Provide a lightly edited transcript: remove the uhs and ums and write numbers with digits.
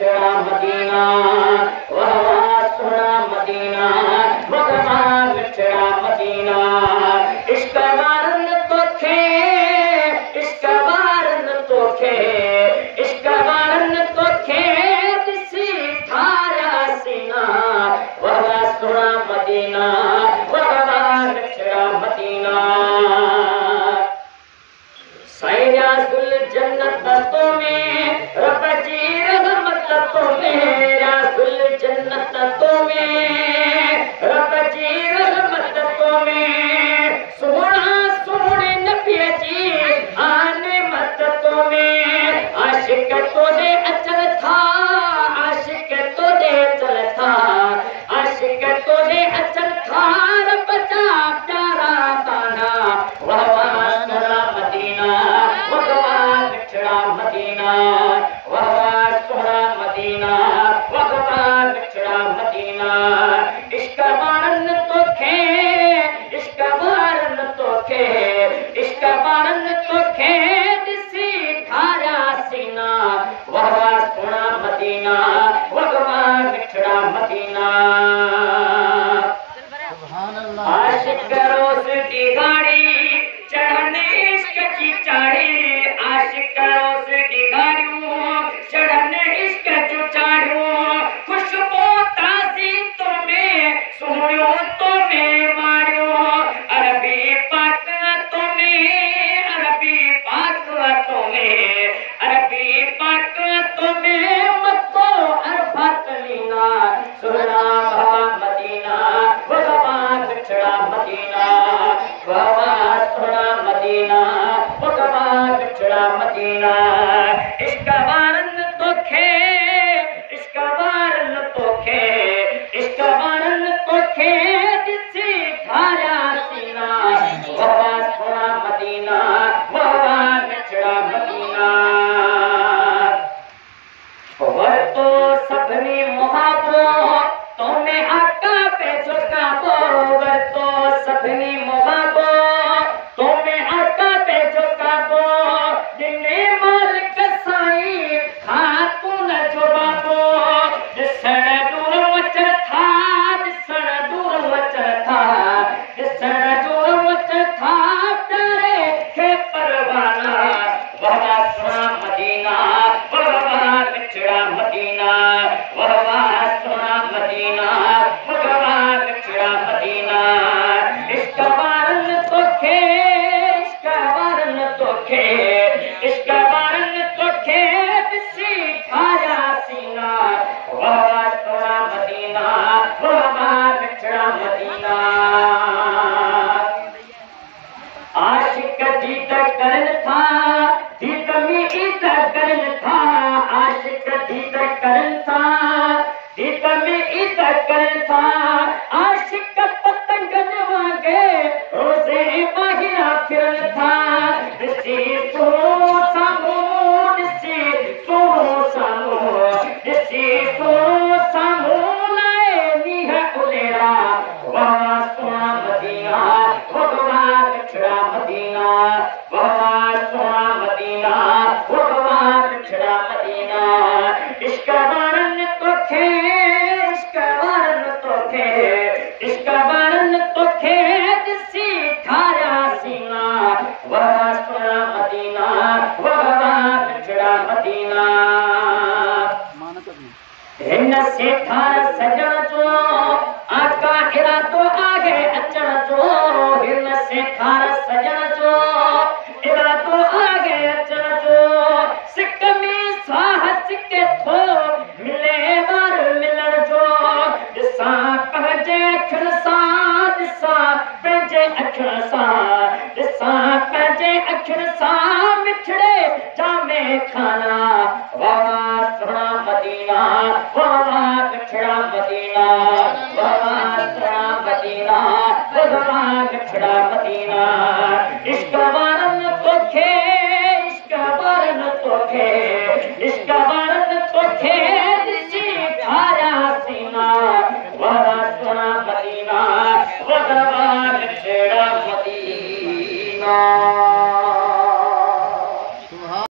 मिठड़ा मदीना वाह वाह सोना मदीना भगवान मिठड़ा मदीना इश्क वारन तोखे इश्क वारन तोखे इश्क वारन तोखे दिसी थारा सीना वाह वाह सोना मदीना भगवान मिठड़ा मदीना सायरा सुल जन्नत तो में रब जी रहमत तो मेरा सुल जन्नत तो में रब जी रहमत तो में सोना सोने नबी जी आने मत तो में आशिक तो दे अचल था आशिक तो दे चल था आशिक तो दे अचल था रब जा प्यारा ताना वाह वाह सोना मदीना भगवान मिठड़ा मदीना वाह वाह सोना मदीना भगवान मिठड़ा मदीना इश्क वारन तोखे इश्क वारन तोखे इश्क वारन तोखे दिसी थारा सीना वाह वाह सोना मदीना भगवान मिठड़ा मदीना आशिक रोज़ दी गाड़ी चढ़ने इश्क की चाड़ी आशिक रोज़ दी गाड़ियों चढ़ने इश्क जो चाड़ियों खुशबू ताज़ी तुम्हें सोनियो तुम्हें मारियो अरबी पाक तुम्हें अरबी पाक तुम्हें मतो अरफत लीना सोना भवा मदीना भगवान मिठड़ा मदीना भवा सोना मदीना भगवान मिठड़ा मदीना इश्क वारन तोखे इश्क वारन तोखे इश्क वारन तोखे दिसी थारा सीना भवा सोना मदीना भगवान मिठड़ा मदीना वर तो सभनी मुहाबो तोमें आका पे झुकाबो वर तो सभनी मुहाबो तोमें आका पे झुकाबो जिन्ने मालिक साई खातून जो बाबो दिसण दूर वचर था दिसण दूर वचर था दिसण दूर वचर था प्यारे के परवाना वाह सोना मदीना भगवान मिठड़ा मदीना वाह वाह सोना मदीना भगवान मिठड़ा मदीना इश्क वारन तोखे इश्क वारन तोखे इश्क वारन तोखे दिसी थारा सीना वाह वाह सोना मदीना भगवान मिठड़ा मदीना आशिक दीद करन था दीद में ईद करन था आशिक दीद करन था दीद में ईद करन था आशिक पतंग वांगे रोजे माहिरा फिरन था दिसी सोनो सामो दिसी सोनो सामो दिसी सोनो सामो लाए नी है उलेरा वाह सोना मदीना भगवान मिठड़ा मदीना वाह सोना मदीना भगवान मिठड़ा मदीना इश्क वारन तोखे इश्क वारन तोखे इश्क वारन तोखे दिसी थारा सीना वाह सोना मदीना भगवान मिठड़ा मदीना हिन से थारा सजण जो आका इरादो आगे अचण जो हिन से थारा सजण जो इरादो आगे अचण जो सिक में साह सिके थो मिले बार मिलण जो दिसा पंहिंजे अखियुनि सां दिसा पंहिंजे अखियुनि सां दिसा पंहिंजे अखियुनि सां मिठड़े जामे खाना वाह सोना मदीना वाह मिठड़ा मदीना वाह सोना मदीना भगवान मिठड़ा मदीना इश्क वारन तोखे इश्क वारन तोखे इश्क